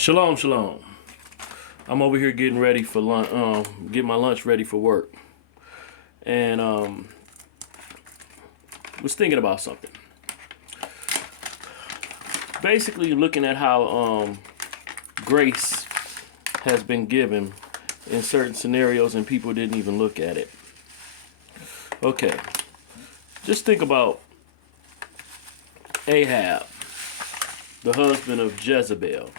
Shalom, shalom. I'm over here getting ready for lunch. Get my lunch ready for work, and was thinking about something. Basically, looking at how grace has been given in certain scenarios, and people didn't even look at it. Okay, just think about Ahab, the husband of Jezebel.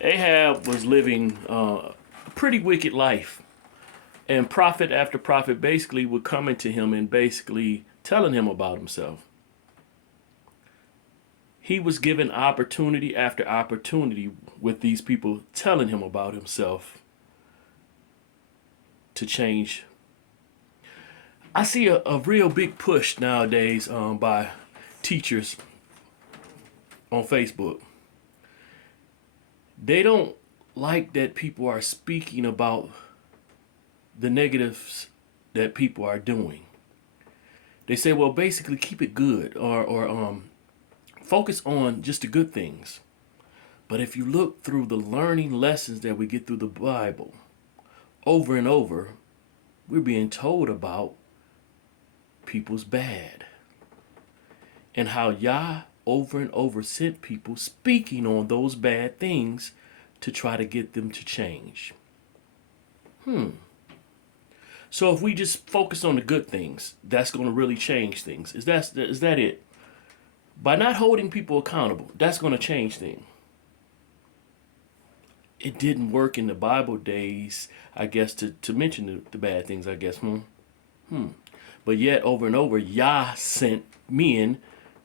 Ahab was living a pretty wicked life. And prophet after prophet basically would come into him and basically telling him about himself. He was given opportunity after opportunity with these people telling him about himself to change. I see a real big push nowadays by teachers on Facebook. They don't like that people are speaking about the negatives that people are doing. They say, well, basically keep it good or focus on just the good things. But if you look through the learning lessons that we get through the Bible, over and over, we're being told about people's bad. And how Yah over and over sent people speaking on those bad things to try to get them to change. So if we just focus on the good things, that's going to really change things. Is that it? By not holding people accountable, that's going to change things. It didn't work in the Bible days, I guess, to mention the bad things, I guess. But yet, over and over, Yah sent men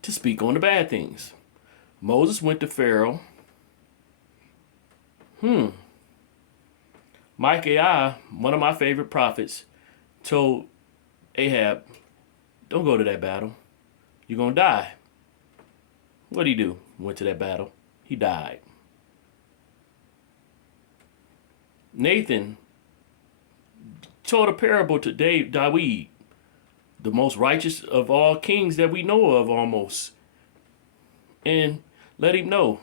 to speak on the bad things. Moses went to Pharaoh. Micaiah, one of my favorite prophets, told Ahab, don't go to that battle. You're going to die. What did he do? Went to that battle. He died. Nathan told a parable to Dawid, the most righteous of all kings that we know of almost, and let him know,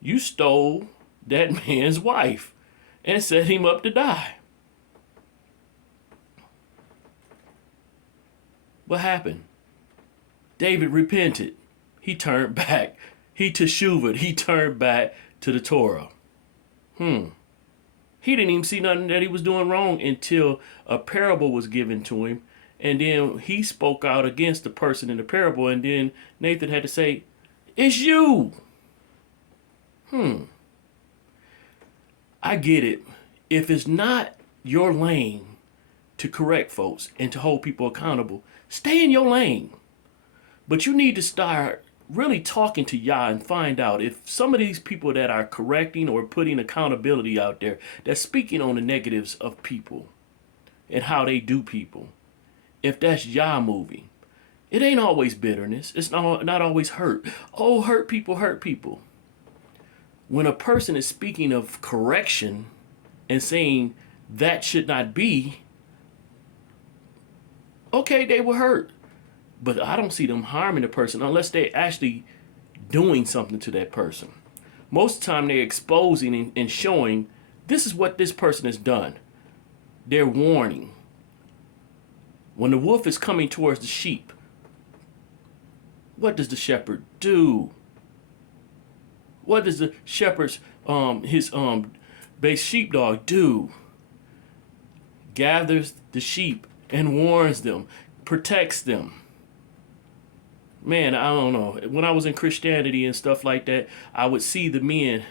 you stole that man's wife and set him up to die. What happened? David repented. He turned back. He teshuvah. He turned back to the Torah. He didn't even see nothing that he was doing wrong until a parable was given to him. And then he spoke out against the person in the parable. And then Nathan had to say, it's you. I get it. If it's not your lane to correct folks and to hold people accountable, stay in your lane. But you need to start really talking to Yah and find out if some of these people that are correcting or putting accountability out there, that's speaking on the negatives of people and how they do people, if that's Yah moving. It ain't always bitterness. It's not always hurt. Oh, hurt people hurt people. When a person is speaking of correction and saying that should not be, okay, they were hurt. But I don't see them harming the person unless they're actually doing something to that person. Most of the time they're exposing and showing this is what this person has done. They're warning. When the wolf is coming towards the sheep, what does the shepherd do? What does the shepherd's his base sheepdog do? Gathers the sheep and warns them, protects them. Man, I don't know. When I was in Christianity and stuff like that, I would see the men,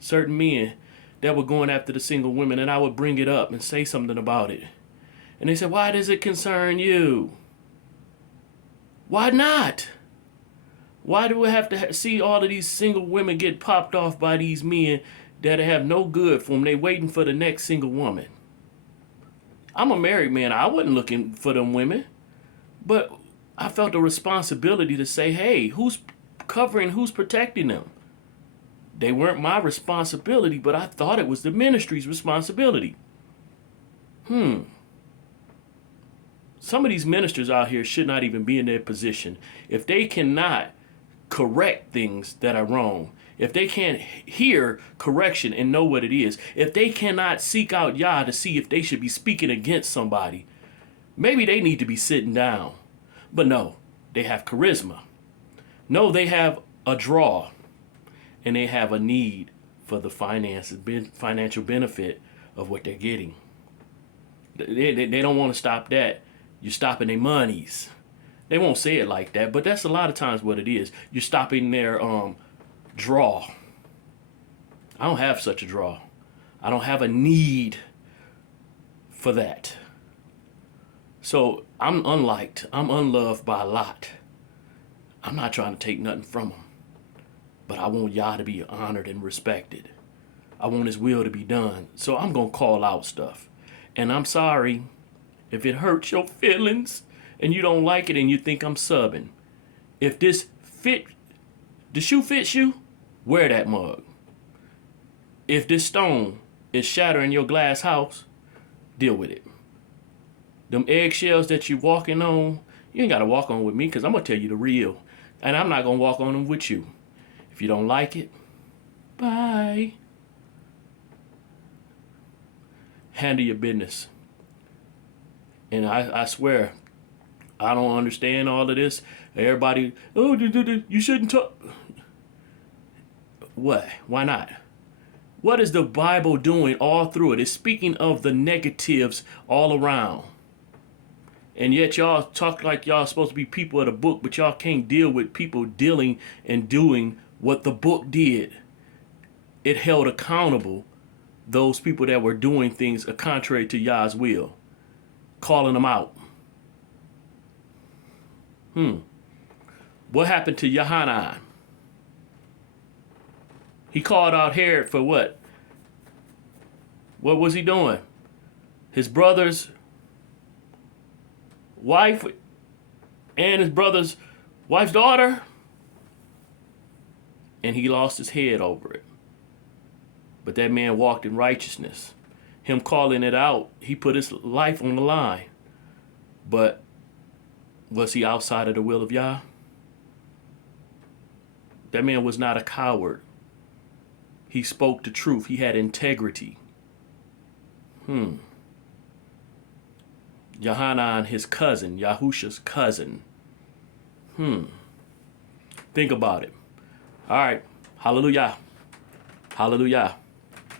certain men, that were going after the single women, and I would bring it up and say something about it. And they said, why does it concern you? Why not? Why do we have to see all of these single women get popped off by these men that have no good for them? They waiting for the next single woman. I'm a married man. I wasn't looking for them women. But I felt a responsibility to say, hey, who's covering, who's protecting them? They weren't my responsibility, but I thought it was the ministry's responsibility. Some of these ministers out here should not even be in their position. If they cannot correct things that are wrong, if they can't hear correction and know what it is, if they cannot seek out Yah to see if they should be speaking against somebody, maybe they need to be sitting down. But no, they have charisma. No, they have a draw, and they have a need for the financial benefit of what they're getting. They don't want to stop that. You're stopping their monies. They won't say it like that, but that's a lot of times what it is. You're stopping their draw. I don't have such a draw. I don't have a need for that. So I'm unliked. I'm unloved by a lot. I'm not trying to take nothing from them. But I want Yah to be honored and respected. I want his will to be done. So I'm going to call out stuff. And I'm sorry if it hurts your feelings and you don't like it and you think I'm subbing. If the shoe fits you, wear that mug. If this stone is shattering your glass house, deal with it. Them eggshells that you're walking on, you ain't got to walk on with me because I'm going to tell you the real. And I'm not going to walk on them with you. If you don't like it, bye. Handle your business. And I swear, I don't understand all of this. Everybody, oh, you shouldn't talk. What? Why not? What is the Bible doing all through it? It's speaking of the negatives all around. And yet y'all talk like y'all supposed to be people of the book, but y'all can't deal with people dealing and doing what the book did. It held accountable those people that were doing things contrary to Yah's will, calling them out. What happened to Yohanan? He called out Herod for what? What was he doing? His brother's wife and his brother's wife's daughter? And he lost his head over it. But that man walked in righteousness. Him calling it out, he put his life on the line. But was he outside of the will of Yah? That man was not a coward. He spoke the truth. He had integrity. Yohanan, his cousin, Yahusha's cousin. Think about it. All right. Hallelujah. Hallelujah.